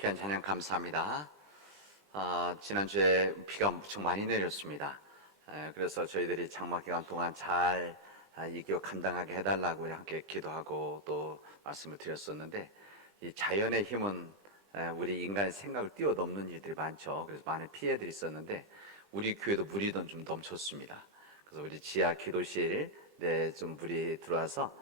귀한 찬양 감사합니다. 지난주에 비가 무척 많이 내렸습니다. 그래서 저희들이 장마 기간 동안 잘 이 기후 감당하게 해달라고 함께 기도하고 또 말씀을 드렸었는데, 이 자연의 힘은 우리 인간의 생각을 뛰어넘는 일들이 많죠. 그래서 많은 피해들이 있었는데 우리 교회도 물이 좀 넘쳤습니다. 그래서 우리 지하 기도실 좀 물이 들어와서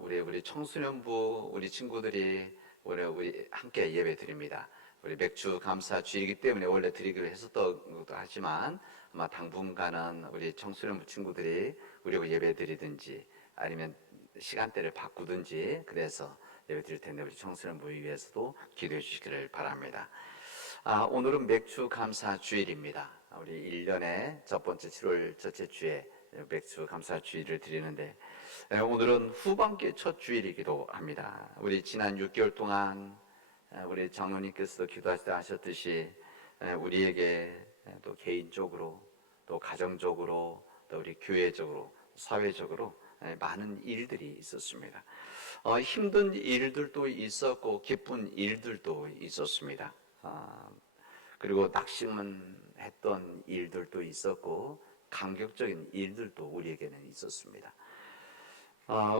우리 청소년부 우리 친구들이 오늘 우리 함께 예배 드립니다. 우리 맥주 감사 주일이기 때문에 원래 드리기로 했었던 것도 하지만 아마 당분간은 우리 청소년부 친구들이 우리하고 예배 드리든지 아니면 시간대를 바꾸든지 그래서 예배 드릴 텐데 우리 청소년부 위해서도 기도해 주시기를 바랍니다. 오늘은 맥주 감사 주일입니다. 우리 1년의 첫 번째 7월 첫째 주에 맥주 감사 주일을 드리는데, 오늘은 후반기 첫 주일이기도 합니다. 우리 지난 6개월 동안 우리 장로님께서도 기도하시다 하셨듯이 우리에게 또 개인적으로 또 가정적으로 또 우리 교회적으로 사회적으로 많은 일들이 있었습니다. 힘든 일들도 있었고 기쁜 일들도 있었습니다. 그리고 낙심했던 일들도 있었고 감격적인 일들도 우리에게는 있었습니다.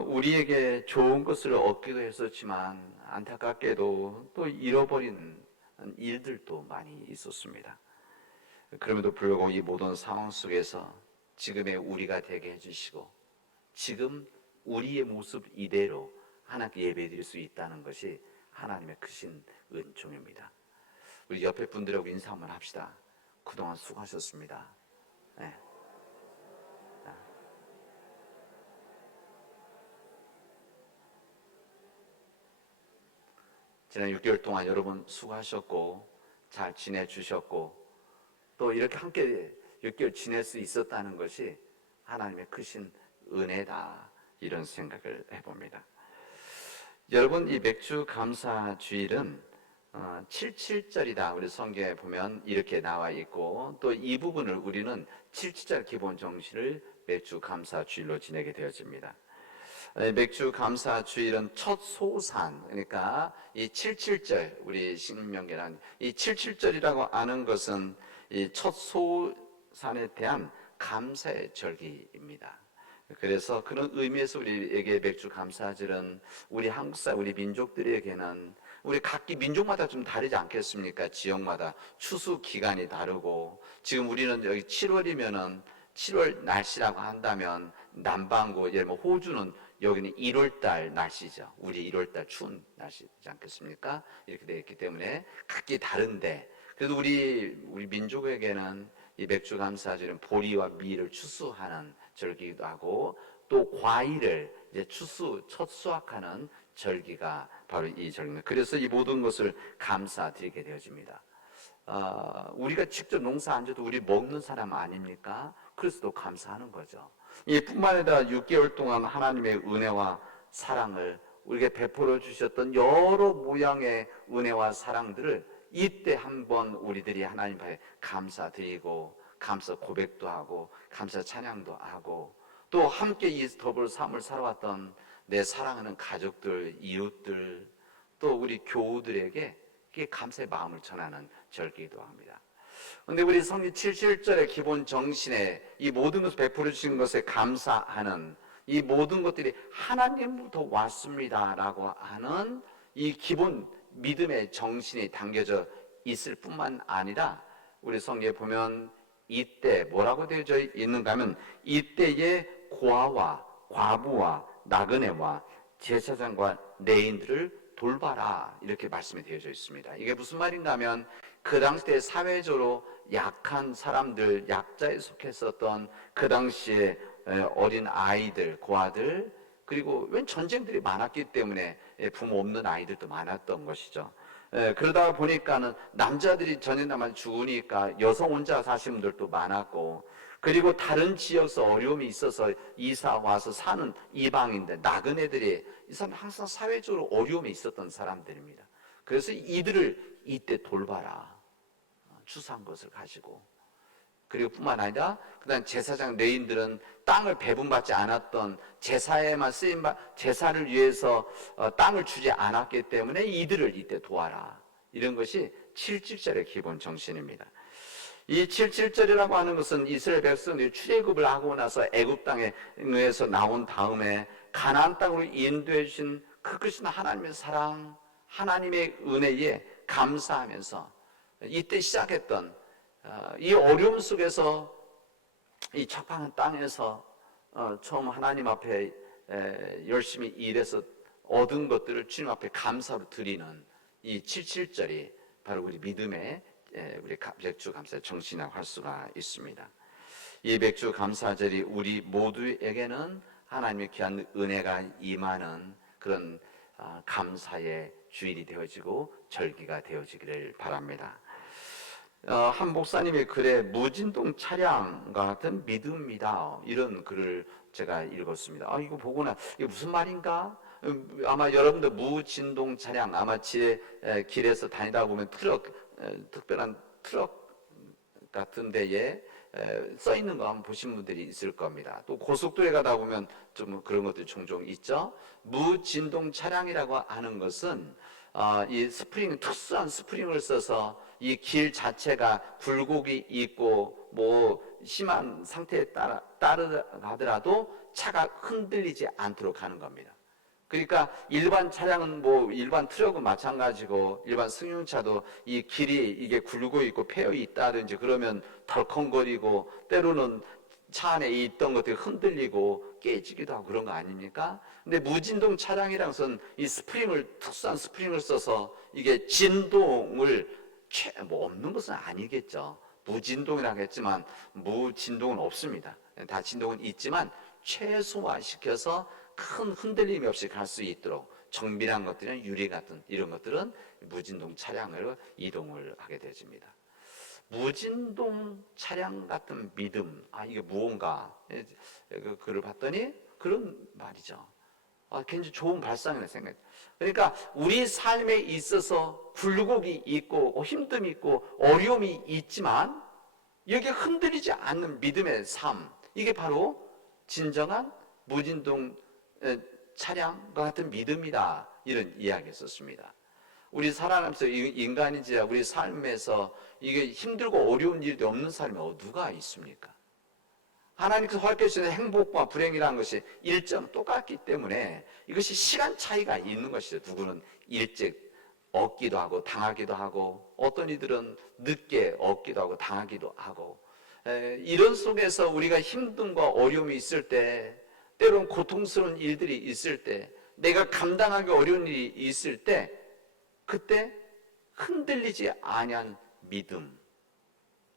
우리에게 좋은 것을 얻기도 했었지만 안타깝게도 또 잃어버린 일들도 많이 있었습니다. 그럼에도 불구하고 이 모든 상황 속에서 지금의 우리가 되게 해주시고 지금 우리의 모습 이대로 하나님께 예배드릴 수 있다는 것이 하나님의 크신 은총입니다. 우리 옆에 분들하고 인사 한번 합시다. 그동안 수고하셨습니다. 네. 지난 6개월 동안 여러분 수고하셨고 잘 지내주셨고 또 이렇게 함께 6개월 지낼 수 있었다는 것이 하나님의 크신 은혜다, 이런 생각을 해봅니다. 여러분, 이 맥주 감사 주일은 77절이다 우리 성경에 보면 이렇게 나와 있고, 또 이 부분을 우리는 77절 기본 정신을 맥주 감사 주일로 지내게 되어집니다. 맥주 감사 주일은 첫 소산, 그러니까 이 77절, 우리 신명기란 이 77절이라고 아는 것은 이 첫 소산에 대한 감사의 절기입니다. 그래서 그런 의미에서 우리에게 맥주 감사절은 우리 한국사, 우리 민족들에게는 우리 각기 민족마다 좀 다르지 않겠습니까? 지역마다 추수 기간이 다르고, 지금 우리는 여기 7월이면은 7월 날씨라고 한다면 남반구, 예를 들면 호주는 여기는 1월달 날씨죠. 우리 1월달 추운 날씨지 않겠습니까? 이렇게 되어 있기 때문에 각기 다른데, 그래도 우리 민족에게는 이 맥주 감사절은 보리와 밀을 추수하는 절기이기도 하고, 또 과일을 이제 첫 수확하는 절기가 바로 이 절기입니다. 그래서 이 모든 것을 감사드리게 되어집니다. 우리가 직접 농사 안 져도 우리 먹는 사람 아닙니까? 그래서 또 감사하는 거죠. 이뿐만 아니라 6개월 동안 하나님의 은혜와 사랑을 우리에게 베풀어 주셨던 여러 모양의 은혜와 사랑들을 이때 한번 우리들이 하나님 앞에 감사드리고 감사 고백도 하고 감사 찬양도 하고, 또 함께 이 더불어 삶을 살아왔던 내 사랑하는 가족들, 이웃들, 또 우리 교우들에게 감사의 마음을 전하는 절기이기도 합니다. 그런데 우리 성경 77절의 기본 정신에 이 모든 것을 베풀어 주신 것에 감사하는 이 모든 것들이 하나님부터 왔습니다라고 하는 이 기본 믿음의 정신이 담겨져 있을 뿐만 아니라, 우리 성경에 보면 이때 뭐라고 되어져 있는가 하면 이때에 고아와 과부와 나그네와 제사장과 레인들을 돌봐라, 이렇게 말씀이 되어져 있습니다. 이게 무슨 말인가 하면 그 당시 때 사회적으로 약한 사람들, 약자에 속했었던 그 당시에 어린 아이들, 고아들, 그리고 웬 전쟁들이 많았기 때문에 부모 없는 아이들도 많았던 것이죠. 그러다 보니까는 남자들이 전쟁나면 죽으니까 여성 혼자 사시는 분들도 많았고, 그리고 다른 지역에서 어려움이 있어서 이사 와서 사는 이방인들, 나그네들이 이 사람 항상 사회적으로 어려움이 있었던 사람들입니다. 그래서 이들을 이때 돌봐라, 추수한 것을 가지고. 그리고 뿐만 아니라 그다음 제사장 레인들은 땅을 배분받지 않았던 제사에만 제사를 위해서 땅을 주지 않았기 때문에 이들을 이때 도와라, 이런 것이 7.7절의 기본 정신입니다. 이 7.7절이라고 하는 것은 이스라엘 백성들이 출애굽을 하고 나서 애굽 땅에 의해서 나온 다음에 가나안 땅으로 인도해 주신 그 크신 하나님의 사랑, 하나님의 은혜에 감사하면서 이때 시작했던 이 어려움 속에서 이 척박한 땅에서 처음 하나님 앞에 열심히 일해서 얻은 것들을 주님 앞에 감사로 드리는 이 7.7절이 바로 우리 믿음의 우리 백주 감사의 정신이라고 할 수가 있습니다. 이 백주 감사절이 우리 모두에게는 하나님의 귀한 은혜가 임하는 그런 감사의 주일이 되어지고 절기가 되어지기를 바랍니다. 한 목사님의 글에 무진동 차량과 같은 믿음이다, 이런 글을 제가 읽었습니다. 이거 보고나 이게 무슨 말인가? 아마 여러분들 무진동 차량, 아마 길에서 다니다 보면 특별한 트럭 같은 데에 써 있는 거 한번 보신 분들이 있을 겁니다. 또 고속도로에 가다 보면 좀 그런 것들이 종종 있죠. 무진동 차량이라고 하는 것은 이 스프링, 특수한 스프링을 써서 이 길 자체가 굴곡이 있고 뭐 심한 상태에 따라가더라도 차가 흔들리지 않도록 하는 겁니다. 그러니까 일반 차량은 뭐 일반 트럭은 마찬가지고 일반 승용차도 이 길이 이게 굴고 있고 패여 있다든지 그러면 덜컹거리고 때로는 차 안에 있던 것들이 흔들리고 깨지기도 하고 그런 거 아닙니까? 근데 무진동 차량이란 것은 이 스프링을, 특수한 스프링을 써서 이게 진동을 뭐 없는 것은 아니겠죠. 무진동이라고 했지만 무진동은 없습니다. 다 진동은 있지만 최소화시켜서 큰 흔들림이 없이 갈 수 있도록 정밀한 것들은 유리 같은 이런 것들은 무진동 차량으로 이동을 하게 되어집니다. 무진동 차량 같은 믿음, 이게 무언가, 그 글을 봤더니 그런 말이죠. 굉장히 좋은 발상이라는 생각이. 그러니까 우리 삶에 있어서 굴곡이 있고 힘듦이 있고 어려움이 있지만 여기에 흔들리지 않는 믿음의 삶, 이게 바로 진정한 무진동 차량과 같은 믿음이다, 이런 이야기였었습니다. 우리 살아가면서 인간이지야 우리 삶에서 이게 힘들고 어려운 일이 없는 사람이 누가 있습니까? 하나님께서 허락해주신 행복과 불행이라는 것이 일정 똑같기 때문에 이것이 시간 차이가 있는 것이죠. 누구는 일찍 얻기도 하고 당하기도 하고 어떤 이들은 늦게 얻기도 하고 당하기도 하고, 이런 속에서 우리가 힘듦과 어려움이 있을 때, 때로는 고통스러운 일들이 있을 때, 내가 감당하기 어려운 일이 있을 때, 그때 흔들리지 아니한 믿음,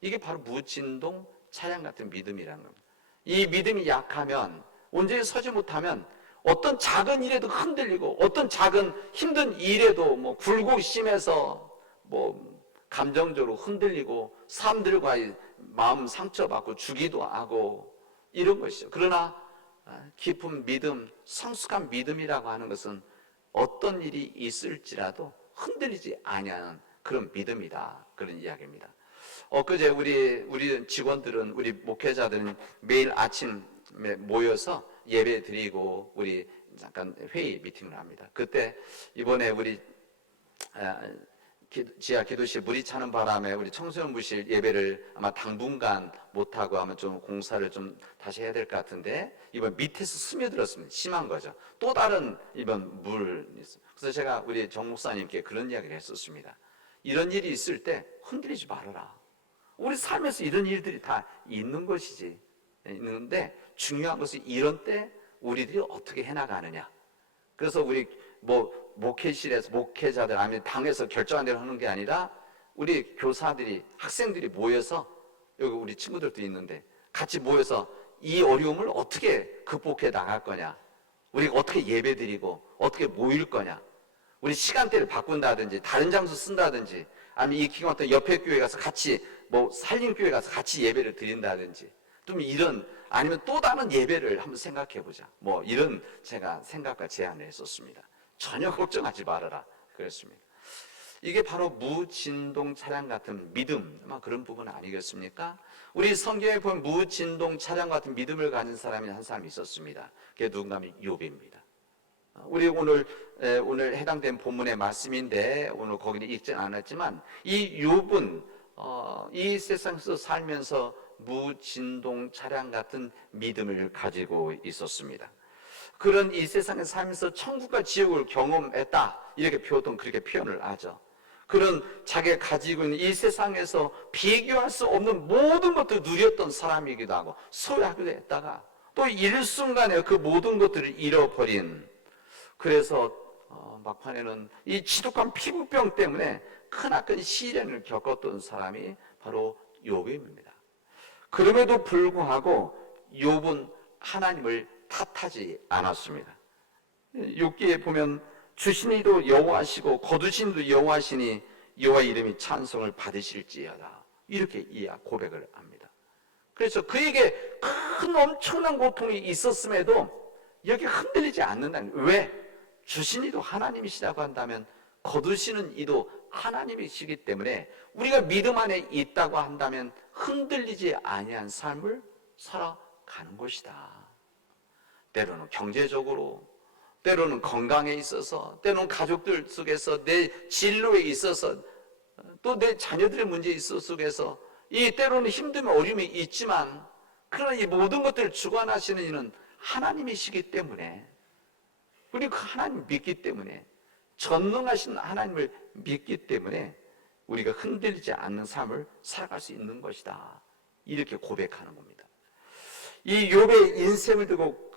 이게 바로 무진동 차량 같은 믿음이라는 겁니다. 이 믿음이 약하면, 온전히 서지 못하면 어떤 작은 일에도 흔들리고 어떤 작은 힘든 일에도 뭐 굴곡이 심해서 뭐 감정적으로 흔들리고 사람들과의 마음 상처받고 주기도 하고 이런 것이죠. 그러나 깊은 믿음, 성숙한 믿음이라고 하는 것은 어떤 일이 있을지라도 흔들리지 아니하는 그런 믿음이다, 그런 이야기입니다. 엊그제 우리 직원들은, 우리 목회자들은 매일 아침에 모여서 예배 드리고 우리 잠깐 회의 미팅을 합니다. 그때 이번에 우리 지하 기도실 물이 차는 바람에 우리 청소년부실 예배를 아마 당분간 못하고 하면 좀 공사를 좀 다시 해야 될 것 같은데, 이번 밑에서 스며들었습니다. 심한 거죠. 또 다른 이번 물. 그래서 제가 우리 정 목사님께 그런 이야기를 했었습니다. 이런 일이 있을 때 흔들리지 말아라. 우리 삶에서 이런 일들이 다 있는 것이지. 있는데 중요한 것은 이런 때 우리들이 어떻게 해나가느냐. 그래서 우리 목회실에서 목회자들 아니면 당에서 결정한 대로 하는 게 아니라 우리 교사들이, 학생들이 모여서, 여기 우리 친구들도 있는데 같이 모여서 이 어려움을 어떻게 극복해 나갈 거냐, 우리가 어떻게 예배 드리고 어떻게 모일 거냐, 우리 시간대를 바꾼다든지 다른 장소 쓴다든지 아니면 이 기간 동안 옆에 교회 가서 같이 살림교회 가서 같이 예배를 드린다든지 좀 이런, 아니면 또 다른 예배를 한번 생각해 보자, 이런 제가 생각과 제안을 했었습니다. 전혀 걱정하지 말아라 그랬습니다. 이게 바로 무진동 차량 같은 믿음, 그런 부분 아니겠습니까? 우리 성경에 보면 무진동 차량 같은 믿음을 가진 사람이 한 사람이 있었습니다. 그게 누군가 하면 욥입니다. 우리 오늘 해당된 본문의 말씀인데 오늘 거기는 읽진 않았지만 이 욥은 이 세상에서 살면서 무진동 차량 같은 믿음을 가지고 있었습니다. 그런 이 세상에 살면서 천국과 지옥을 경험했다 이렇게 보통 그렇게 표현을 하죠. 그런 자기가 가지고 있는 이 세상에서 비교할 수 없는 모든 것들을 누렸던 사람이기도 하고 소유하기도 했다가 또 일순간에 그 모든 것들을 잃어버린, 그래서 막판에는 이 지독한 피부병 때문에 크나큰 시련을 겪었던 사람이 바로 욥입니다. 그럼에도 불구하고 욥은 하나님을 탓하지 않았습니다. 욥기에 보면 주시니도 여호와시고 거두시니도 여호와시니 여호와 이름이 찬송을 받으실지어다 이렇게 고백을 합니다. 그래서 그에게 큰 엄청난 고통이 있었음에도 여기 흔들리지 않는다는 거예요. 왜? 주시니도 하나님이시라고 한다면 거두시는 이도 하나님이시기 때문에 우리가 믿음 안에 있다고 한다면 흔들리지 아니한 삶을 살아가는 것이다. 때로는 경제적으로, 때로는 건강에 있어서, 때로는 가족들 속에서, 내 진로에 있어서, 또 내 자녀들의 문제에 있어 속에서 이 때로는 힘듦과 어려움이 있지만 그러나 이 모든 것들을 주관하시는 이는 하나님이시기 때문에, 우리 그 하나님 믿기 때문에, 전능하신 하나님을 믿기 때문에 우리가 흔들리지 않는 삶을 살아갈 수 있는 것이다 이렇게 고백하는 겁니다. 이 욥의 인생을 두고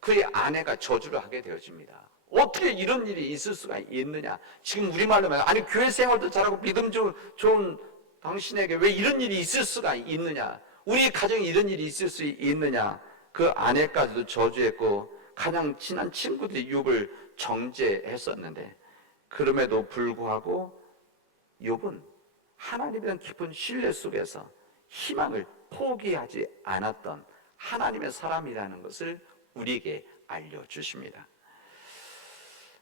그의 아내가 저주를 하게 되어집니다. 어떻게 이런 일이 있을 수가 있느냐. 지금 우리말로 말하면 아니 교회 생활도 잘하고 믿음 좋은 당신에게 왜 이런 일이 있을 수가 있느냐. 우리 가정에 이런 일이 있을 수 있느냐. 그 아내까지도 저주했고 가장 친한 친구들이 욥을 정죄했었는데 그럼에도 불구하고 욥은 하나님에 대한 깊은 신뢰 속에서 희망을 포기하지 않았던 하나님의 사람이라는 것을 우리에게 알려주십니다.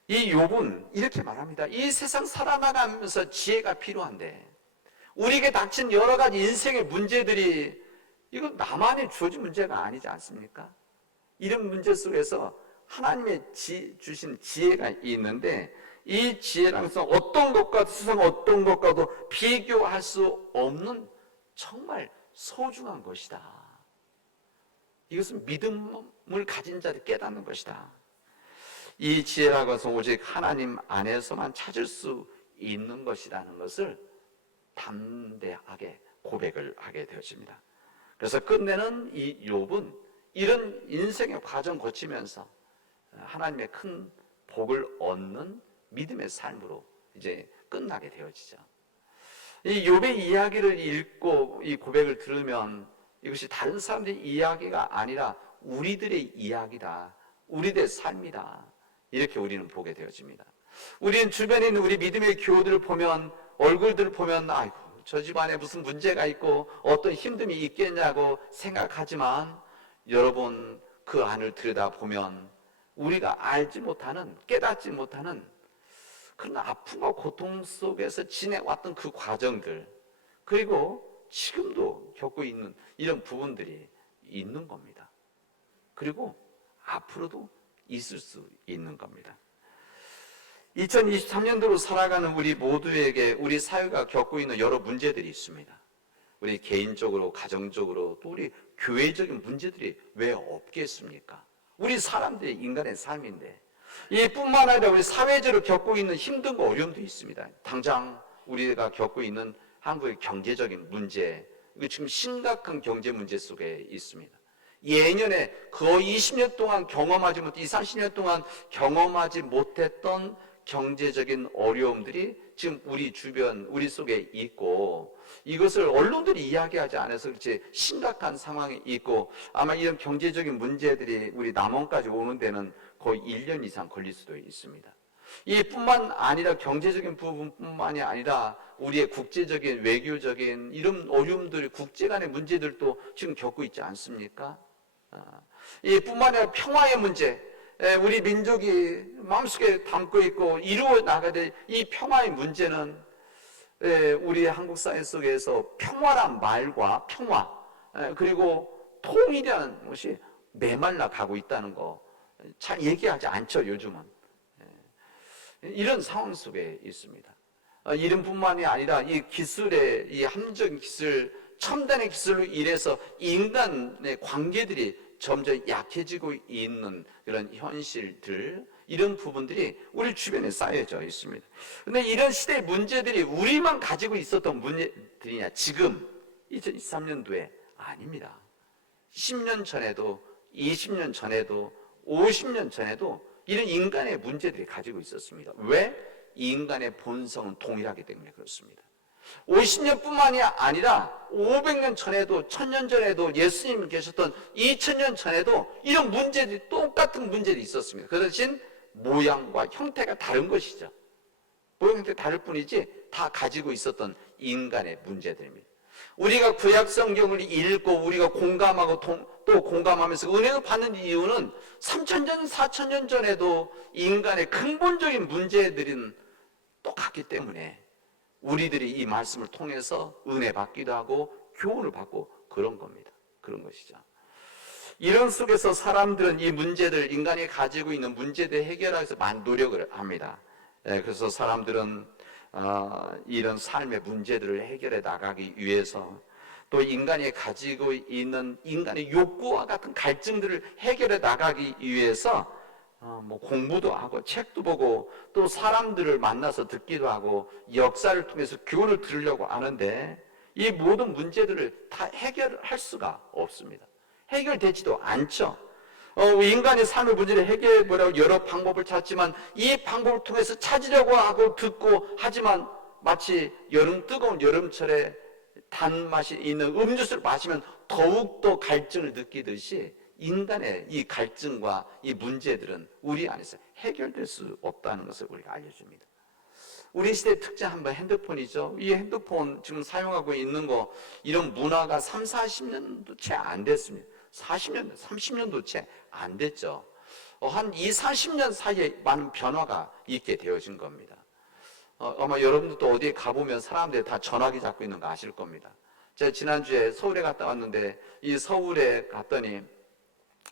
이 욥은 이렇게 말합니다. 이 세상 살아나가면서 지혜가 필요한데 우리에게 닥친 여러 가지 인생의 문제들이 이건 나만의 주어진 문제가 아니지 않습니까? 이런 문제 속에서 하나님의 주신 지혜가 있는데 이 지혜라는 것은 어떤 것과도 세상 어떤 것과도 비교할 수 없는 정말 소중한 것이다. 이것은 믿음을 가진 자들이 깨닫는 것이다. 이 지혜라는 것은 오직 하나님 안에서만 찾을 수 있는 것이라는 것을 담대하게 고백을 하게 되어집니다. 그래서 끝내는 이 욥은 이런 인생의 과정 거치면서 하나님의 큰 복을 얻는 믿음의 삶으로 이제 끝나게 되어지죠. 이 욥의 이야기를 읽고 이 고백을 들으면 이것이 다른 사람들의 이야기가 아니라 우리들의 이야기다. 우리들의 삶이다. 이렇게 우리는 보게 되어집니다. 우리는 주변에 있는 우리 믿음의 교우들을 보면 얼굴들을 보면 아이고 저 집안에 무슨 문제가 있고 어떤 힘듦이 있겠냐고 생각하지만 여러분 그 안을 들여다보면 우리가 알지 못하는 깨닫지 못하는 그런 아픔과 고통 속에서 지내왔던 그 과정들 그리고 지금도 겪고 있는 이런 부분들이 있는 겁니다. 그리고 앞으로도 있을 수 있는 겁니다. 2023년도로 살아가는 우리 모두에게 우리 사회가 겪고 있는 여러 문제들이 있습니다. 우리 개인적으로, 가정적으로, 또 우리 교회적인 문제들이 왜 없겠습니까? 우리 사람들의 인간의 삶인데 이뿐만 아니라 우리 사회적으로 겪고 있는 힘든과 어려움도 있습니다. 당장 우리가 겪고 있는 한국의 경제적인 문제, 이거 지금 심각한 경제 문제 속에 있습니다. 예년에 거의 20년 동안 경험하지 못, 20, 30년 동안 경험하지 못했던 경제적인 어려움들이 지금 우리 주변, 우리 속에 있고 이것을 언론들이 이야기하지 않아서 그렇지 심각한 상황이 있고 아마 이런 경제적인 문제들이 우리 남원까지 오는 데는 거의 1년 이상 걸릴 수도 있습니다. 이뿐만 아니라 경제적인 부분뿐만이 아니라 우리의 국제적인 외교적인 이런 어려움들, 국제 간의 문제들도 지금 겪고 있지 않습니까? 이뿐만 아니라 평화의 문제, 우리 민족이 마음속에 담고 있고 이루어 나가야 될 이 평화의 문제는 우리 한국 사회 속에서 평화란 말과 평화 그리고 통일이라는 것이 메말라 가고 있다는 거 잘 얘기하지 않죠, 요즘은. 이런 상황 속에 있습니다. 이름뿐만이 아니라 이 기술의 이 함정 기술, 첨단의 기술로 인해서 인간의 관계들이 점점 약해지고 있는 그런 현실들, 이런 부분들이 우리 주변에 쌓여져 있습니다. 그런데 이런 시대의 문제들이 우리만 가지고 있었던 문제들이냐? 지금 2023년도에 아닙니다. 10년 전에도, 20년 전에도, 50년 전에도 이런 인간의 문제들이 가지고 있었습니다. 왜? 이 인간의 본성은 동일하기 때문에 그렇습니다. 50년뿐만이 아니라 500년 전에도, 1000년 전에도, 예수님 계셨던 2000년 전에도 이런 문제들이, 똑같은 문제들이 있었습니다. 그 대신 모양과 형태가 다른 것이죠. 모양 형태가 다를 뿐이지 다 가지고 있었던 인간의 문제들입니다. 우리가 구약 성경을 읽고 우리가 공감하고 또 공감하면서 은혜를 받는 이유는 3000년, 4000년 전에도 인간의 근본적인 문제들은 똑같기 때문에 우리들이 이 말씀을 통해서 은혜 받기도 하고 교훈을 받고 그런 겁니다. 그런 것이죠. 이런 속에서 사람들은 이 문제들, 인간이 가지고 있는 문제들 해결하기 위해서 많은 노력을 합니다. 그래서 사람들은 이런 삶의 문제들을 해결해 나가기 위해서, 또 인간이 가지고 있는 인간의 욕구와 같은 갈증들을 해결해 나가기 위해서 공부도 하고 책도 보고 또 사람들을 만나서 듣기도 하고 역사를 통해서 교훈을 들으려고 하는데, 이 모든 문제들을 다 해결할 수가 없습니다. 해결되지도 않죠. 인간의 삶의 문제를 해결해 보려고 여러 방법을 찾지만 이 방법을 통해서 찾으려고 하고 듣고 하지만 마치 뜨거운 여름철에 단맛이 있는 음주수를 마시면 더욱더 갈증을 느끼듯이 인간의 이 갈증과 이 문제들은 우리 안에서 해결될 수 없다는 것을 우리가 알려줍니다. 우리 시대의 특징 한번 핸드폰이죠. 이 핸드폰 지금 사용하고 있는 거, 이런 문화가 3, 40년도 채 안 됐습니다. 40년, 30년도 채 안 됐죠. 한 2, 40년 사이에 많은 변화가 있게 되어진 겁니다. 아마 여러분들도 어디에 가보면 사람들이 다 전화기 잡고 있는 거 아실 겁니다. 제가 지난주에 서울에 갔다 왔는데, 이 서울에 갔더니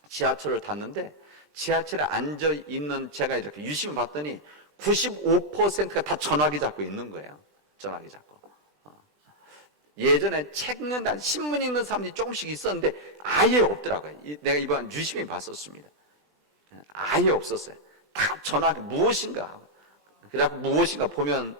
지하철을 탔는데 지하철에 앉아 있는 제가 이렇게 유심히 봤더니 95%가 다 전화기 잡고 있는 거예요. 전화기 잡고. 예전에 책 읽는, 신문 읽는 사람들이 조금씩 있었는데 아예 없더라고요. 내가 이번 유심히 봤었습니다. 아예 없었어요. 다 전화기 무엇인가 하고. 그래갖고 무엇인가 보면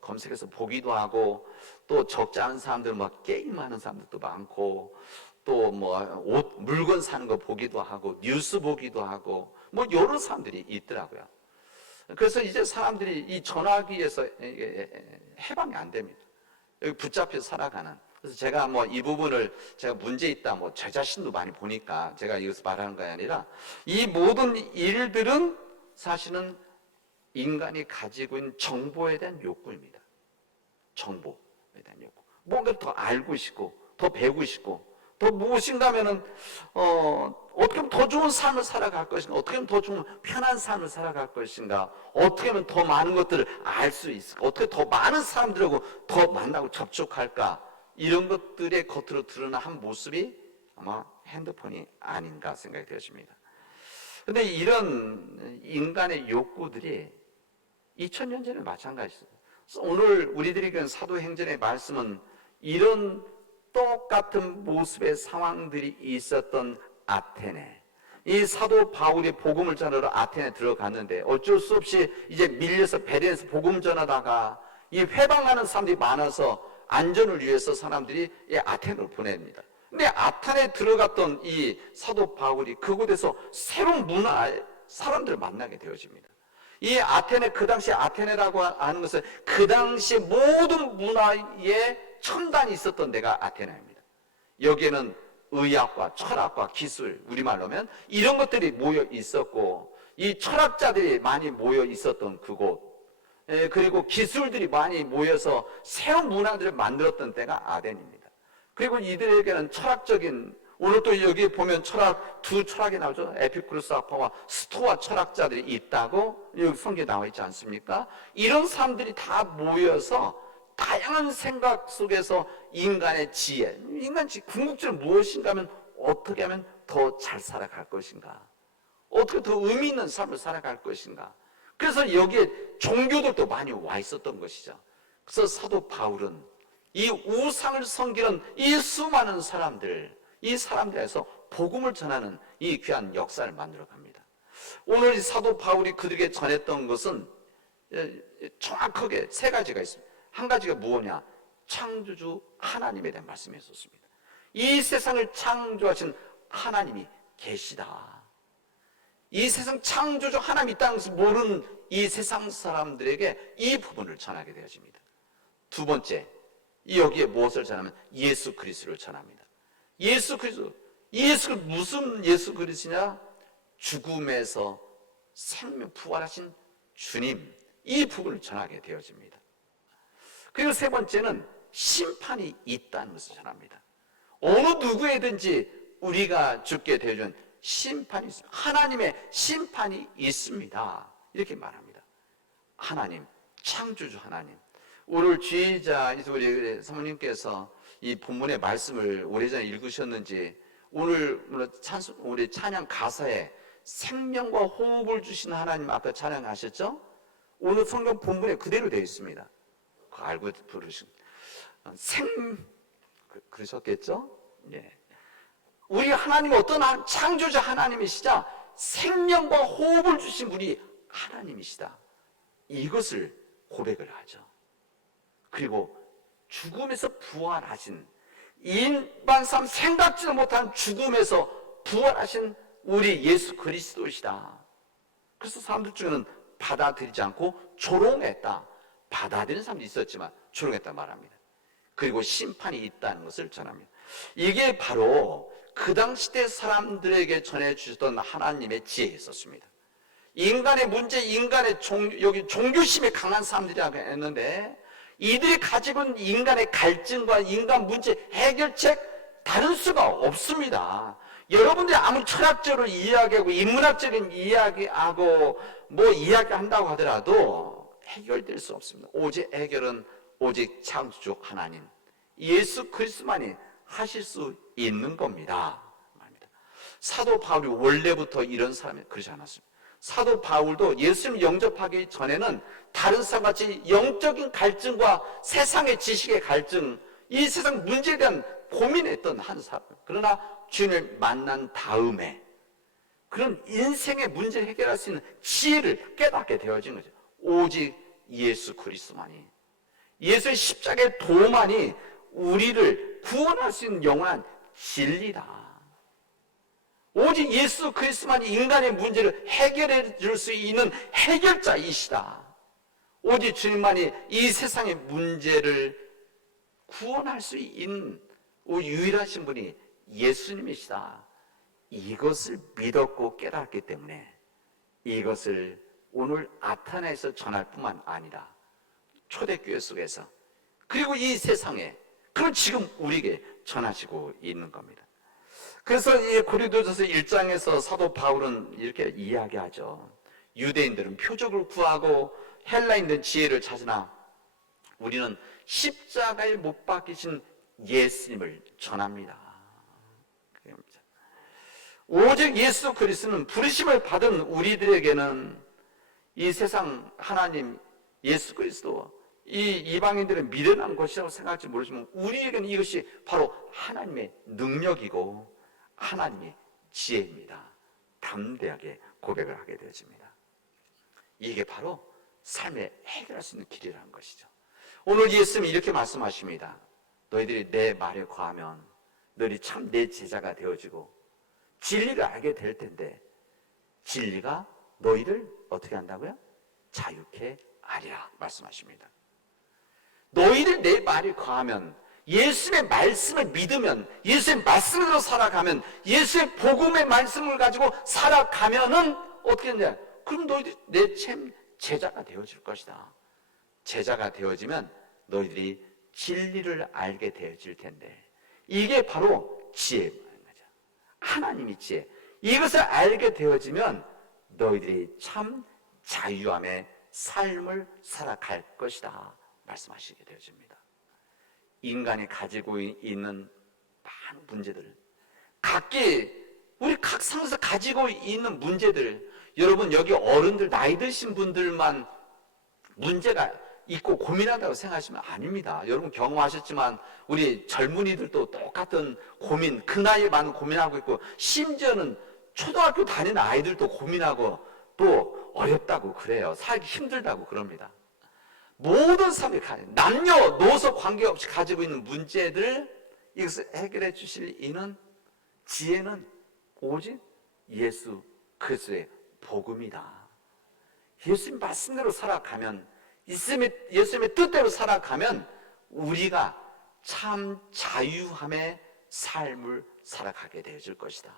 검색해서 보기도 하고, 또 적지 않은 사람들은 게임하는 사람들도 많고, 또 물건 사는 거 보기도 하고, 뉴스 보기도 하고, 여러 사람들이 있더라고요. 그래서 이제 사람들이 이 전화기에서 해방이 안 됩니다. 여기 붙잡혀 살아가는. 그래서 제가 이 부분을 제가 문제 있다, 제 자신도 많이 보니까 제가 이것을 말하는 게 아니라, 이 모든 일들은 사실은 인간이 가지고 있는 정보에 대한 욕구입니다. 정보에 대한 욕구. 뭔가를 더 알고 싶고, 더 배우고 싶고, 더 무엇인가 하면은, 어떻게 하면 더 좋은 삶을 살아갈 것인가, 어떻게 하면 더 좋은 편한 삶을 살아갈 것인가, 어떻게 하면 더 많은 것들을 알 수 있을까, 어떻게 더 많은 사람들하고 더 만나고 접촉할까, 이런 것들의 겉으로 드러난 한 모습이 아마 핸드폰이 아닌가 생각이 되어집니다. 그런데 이런 인간의 욕구들이 2000년 전에 마찬가지입니다. 오늘 우리들에게 사도행전의 말씀은 이런 똑같은 모습의 상황들이 있었던 아테네, 이 사도 바울이 복음을 전하러 아테네 들어갔는데 어쩔 수 없이 이제 밀려서 베레에서 복음 전하다가 이 회방하는 사람들이 많아서 안전을 위해서 사람들이 아테네로 보냅니다. 근데 아테네에 들어갔던 이 사도 바울이 그곳에서 새로운 문화의 사람들을 만나게 되어집니다. 이 아테네, 그 당시 아테네라고 하는 것은 그 당시 모든 문화의 첨단이 있었던 데가 아테네입니다. 여기에는 의학과 철학과 기술, 우리말로 하면 이런 것들이 모여 있었고, 이 철학자들이 많이 모여 있었던 그곳, 그리고 기술들이 많이 모여서 새로운 문화들을 만들었던 때가 아덴입니다. 그리고 이들에게는 철학적인, 오늘 또 여기 보면 두 철학이 나오죠. 에피쿠로스 학파와 스토아 철학자들이 있다고 여기 성경에 나와 있지 않습니까? 이런 사람들이 다 모여서 다양한 생각 속에서 인간의 지혜, 궁극적으로 무엇인가 하면 어떻게 하면 더 잘 살아갈 것인가? 어떻게 더 의미 있는 삶을 살아갈 것인가? 그래서 여기에 종교들도 많이 와 있었던 것이죠. 그래서 사도 바울은 이 우상을 섬기는 이 수많은 사람들, 이 사람들에서 복음을 전하는 이 귀한 역사를 만들어 갑니다. 오늘 이 사도 바울이 그들에게 전했던 것은 정확하게 세 가지가 있습니다. 한 가지가 무엇이냐? 창조주 하나님에 대한 말씀이었습니다. 이 세상을 창조하신 하나님이 계시다. 이 세상 창조주 하나님이 있다는 것을 모르는 이 세상 사람들에게 이 부분을 전하게 되어집니다. 두 번째, 여기에 무엇을 전하면 예수 그리스도를 전합니다. 예수 그리스도, 무슨 예수 그리스도냐? 죽음에서 생명 부활하신 주님, 이 부분을 전하게 되어집니다. 그리고 세 번째는 심판이 있다는 것을 전합니다. 어느 누구에든지 우리가 죽게 되어준 심판이 있습니다. 하나님의 심판이 있습니다. 이렇게 말합니다. 하나님, 창조주 하나님. 오늘 주의자 우리 사모님께서 이 본문의 말씀을 오래전에 읽으셨는지 오늘 우리 찬양 가사에 생명과 호흡을 주신 하나님 아까 찬양하셨죠? 오늘 성경 본문에 그대로 되어 있습니다. 그거 알고 부르신 그러셨겠죠? 예. 우리 하나님은 어떤 창조자 하나님이시자 생명과 호흡을 주신 우리 하나님이시다. 이것을 고백을 하죠. 그리고 죽음에서 부활하신 일반 사람 생각지도 못한 죽음에서 부활하신 우리 예수 그리스도이시다. 그래서 사람들 중에는 받아들이지 않고 조롱했다. 받아들이는 사람도 있었지만 조롱했다 말합니다. 그리고 심판이 있다는 것을 전합니다. 이게 바로 그 당시 때 사람들에게 전해주셨던 하나님의 지혜였었습니다. 인간의 문제, 여기 종교심이 강한 사람들이라고 했는데 이들이 가지고 있는 인간의 갈증과 인간 문제 해결책 다를 수가 없습니다. 여러분들이 아무리 철학적으로 이야기하고 인문학적인 이야기하고 이야기한다고 하더라도 해결될 수 없습니다. 오직 해결은 오직 창조주 하나님 예수 그리스도만이 하실 수 있는 겁니다. 사도 바울이 원래부터 이런 사람이 그러지 않았습니다. 사도 바울도 예수님 영접하기 전에는 다른 사람같이 영적인 갈증과 세상의 지식의 갈증, 이 세상 문제에 대한 고민했던 한 사람. 그러나 주님을 만난 다음에 그런 인생의 문제를 해결할 수 있는 지혜를 깨닫게 되어진 거죠. 오직 예수 그리스도만이, 예수의 십자가의 도만이 우리를 구원할 수 있는 영원한 진리다. 오직 예수 그리스도만이 인간의 문제를 해결해 줄 수 있는 해결자이시다. 오직 주님만이 이 세상의 문제를 구원할 수 있는 유일하신 분이 예수님이시다. 이것을 믿었고 깨닫기 때문에 이것을 오늘 아타나에서 전할 뿐만 아니라 초대교회 속에서 그리고 이 세상에 그걸 지금 우리에게 전하시고 있는 겁니다. 그래서 이 고린도전서 1장에서 사도 바울은 이렇게 이야기하죠. 유대인들은 표적을 구하고 헬라인들은 지혜를 찾으나 우리는 십자가에 못 박히신 예수님을 전합니다. 오직 예수 그리스도는 부르심을 받은 우리들에게는 이 세상 하나님 예수 그리스도 이 이방인들은 미련한 것이라고 생각할지 모르지만 우리에게는 이것이 바로 하나님의 능력이고 하나님의 지혜입니다. 담대하게 고백을 하게 되어집니다. 이게 바로 삶에 해결할 수 있는 길이라는 것이죠. 오늘 예수님이 이렇게 말씀하십니다. 너희들이 내 말에 거하면 너희들이 참 내 제자가 되어지고 진리를 알게 될 텐데 진리가 너희를 어떻게 한다고요? 자유케 하리라 말씀하십니다. 너희들 내 말에 거하면 예수의 말씀을 믿으면 예수의 말씀으로 살아가면 예수의 복음의 말씀을 가지고 살아가면은 어떻게 되냐? 그럼 너희들이 내 제자가 되어질 것이다. 제자가 되어지면 너희들이 진리를 알게 되어질 텐데 이게 바로 지혜인 거죠. 하나님의 지혜. 이것을 알게 되어지면 너희들이 참 자유함의 삶을 살아갈 것이다 말씀하시게 되어집니다. 인간이 가지고 있는 많은 문제들 각기 우리 각 상에서 가지고 있는 문제들, 여러분 여기 어른들 나이 드신 분들만 문제가 있고 고민한다고 생각하시면 아닙니다. 여러분 경험하셨지만 우리 젊은이들도 똑같은 고민, 그 나이에 많은 고민하고 있고, 심지어는 초등학교 다니는 아이들도 고민하고 또 어렵다고 그래요. 살기 힘들다고 그럽니다. 모든 사람이 남녀노소 관계없이 가지고 있는 문제들, 이것을 해결해 주실 이는, 지혜는 오직 예수 그리스도의 복음이다. 예수님 말씀대로 살아가면, 예수님의 뜻대로 살아가면 우리가 참 자유함의 삶을 살아가게 되어질 것이다.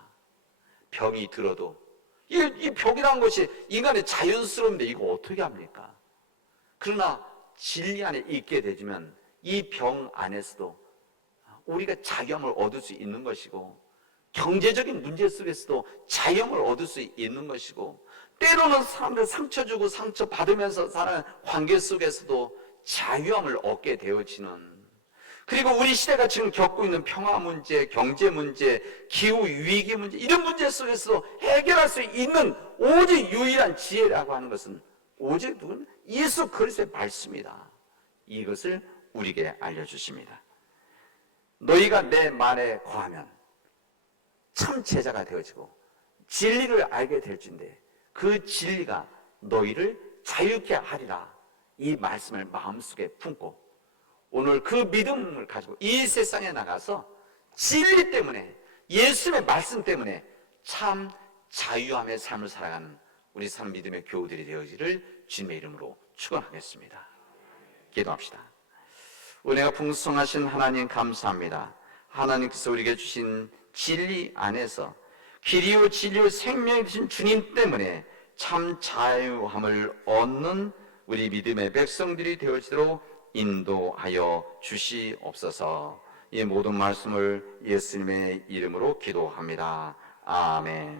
병이 들어도, 이 병이라는 것이 인간의 자연스러운데 이거 어떻게 합니까? 그러나 진리 안에 있게 되면 이 병 안에서도 우리가 자유함을 얻을 수 있는 것이고, 경제적인 문제 속에서도 자유함을 얻을 수 있는 것이고, 때로는 사람들 상처 주고 상처 받으면서 사는 관계 속에서도 자유함을 얻게 되어지는, 그리고 우리 시대가 지금 겪고 있는 평화 문제, 경제 문제, 기후 위기 문제, 이런 문제 속에서 해결할 수 있는 오직 유일한 지혜라고 하는 것은 오직 누구는 예수 그리스도의 말씀이다. 이것을 우리에게 알려주십니다. 너희가 내 말에 거하면 참 제자가 되어지고 진리를 알게 될진데 그 진리가 너희를 자유케 하리라. 이 말씀을 마음속에 품고 오늘 그 믿음을 가지고 이 세상에 나가서 진리 때문에, 예수님의 말씀 때문에 참 자유함의 삶을 살아가는 우리 산 믿음의 교우들이 되어지를 주님의 이름으로 축원하겠습니다. 기도합시다. 은혜가 풍성하신 하나님 감사합니다. 하나님께서 우리에게 주신 진리 안에서 길이요 진리요 생명이 되신 주님 때문에 참 자유함을 얻는 우리 믿음의 백성들이 되어지도록 인도하여 주시옵소서. 이 모든 말씀을 예수님의 이름으로 기도합니다. 아멘.